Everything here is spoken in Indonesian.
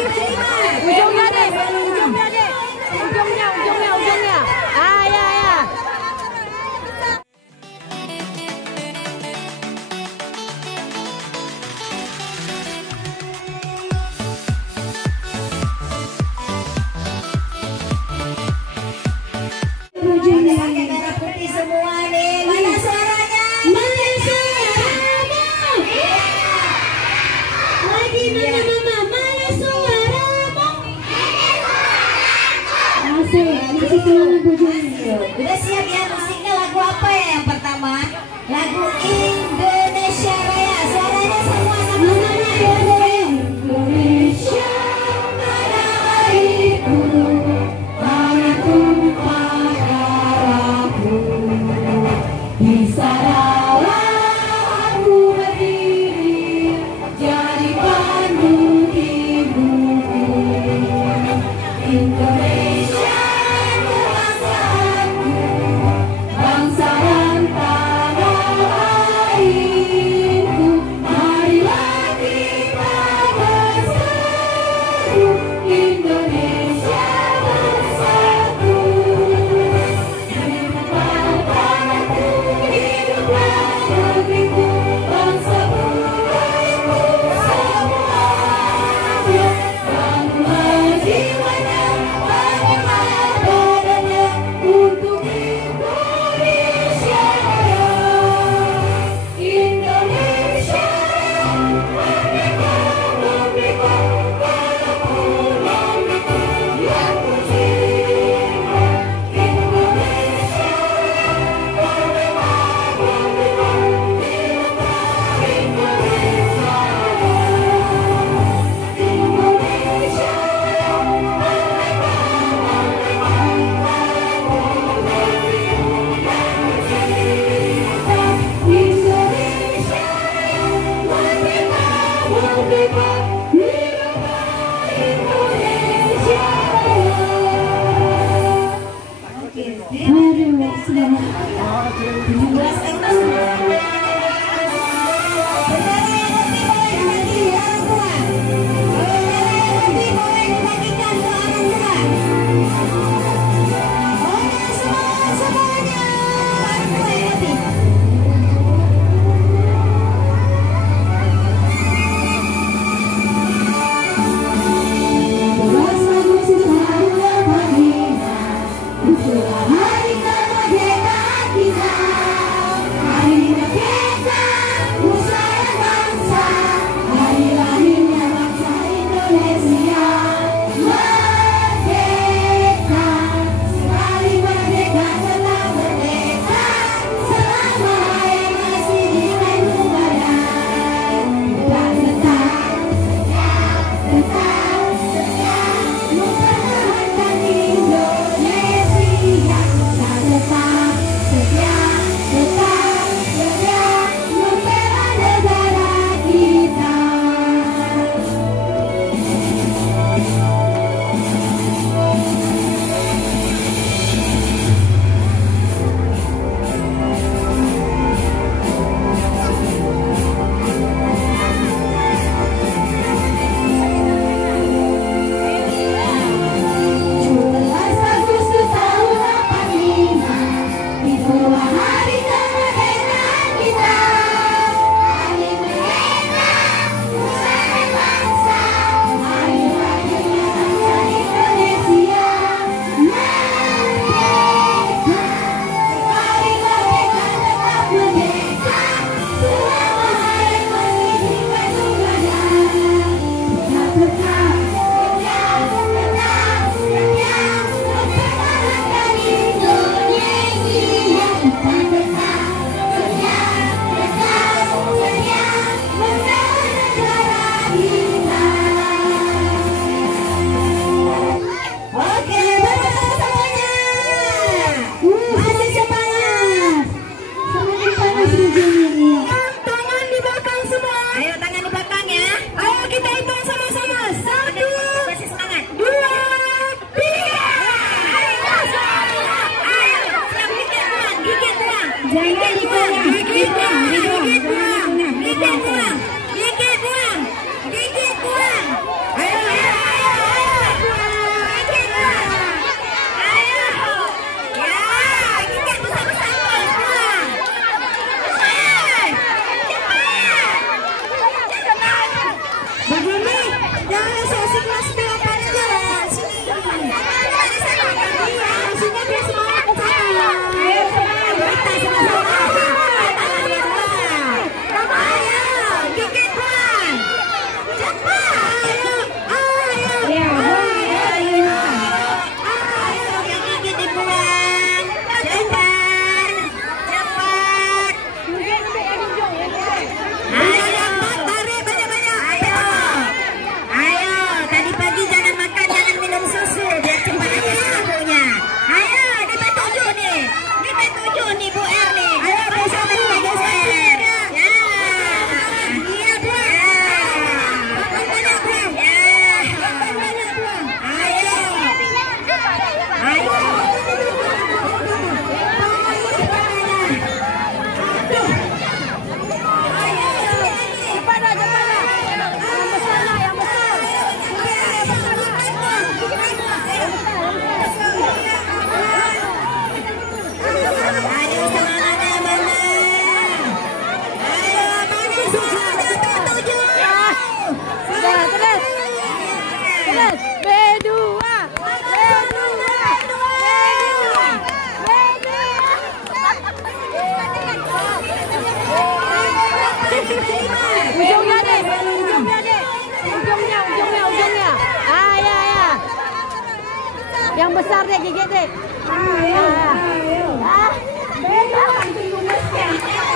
Ujungnya deh, ujungnya deh. Ujungnya. Ah, ya. Merah putih semua nih. Mana suaranya? Mana suaramu? Lagi mama, mana suaramu? Masih semangat bujangnya. Udah siap ya musiknya, lagu apa ya yang pertama? Lagu Indonesia Raya. Suaranya semua sama-sama ya. Indonesia tanah airku, tanah tumpah darahku. Di sanalah aku berdiri, jadi pandu ibuku. Indonesia bangsaku, bangsa dan tanah airku. Marilah kita bersatu, Indonesia bersatu. Hiduplah tanahku, hiduplah negeriku, bangsaku, rakyatku semuanya. Bangunlah jiwanya, bangunlah badannya untuk Indonesia Raya. Indonesia merdeka, merdeka, tanahku negeriku yang ku cinta. Indonesia merdeka, merdeka, hiduplah Indonesia Raya. Indonesia hari kemerdekaan kita, hari merdeka nusa dan bangsa, hari lahirnya bangsa Indonesia. Merdeka, sekali merdeka tetap merdeka, selama yang masih di lembut badan. Tetap setia mempertahankan Indonesia. Tetap setia membela negara kita. Agustus tahun 45, itulah hari kemerdekaan kita. Hari merdeka, nusa dan bangsa, hari lahirnya bangsa Indonesia. Merdeka, sekali merdeka tetap merdeka, selama yang masih di lembut badan. Tetap setia mempertahankan Indonesia. Tetap setia membela negara kita. Oke, bersama semuanya. Masih semangat. Semakin panas bujangnya. Tangan di belakang semua. Ayo tangan di belakang ya. Ayo kita hitung sama-sama. 1, 2, 3. Gigit doang. Jangan dipegang. Gigit doang. besar deh, gigit deh. Ayo, Ah. ayo. Beda, antum lumasnya.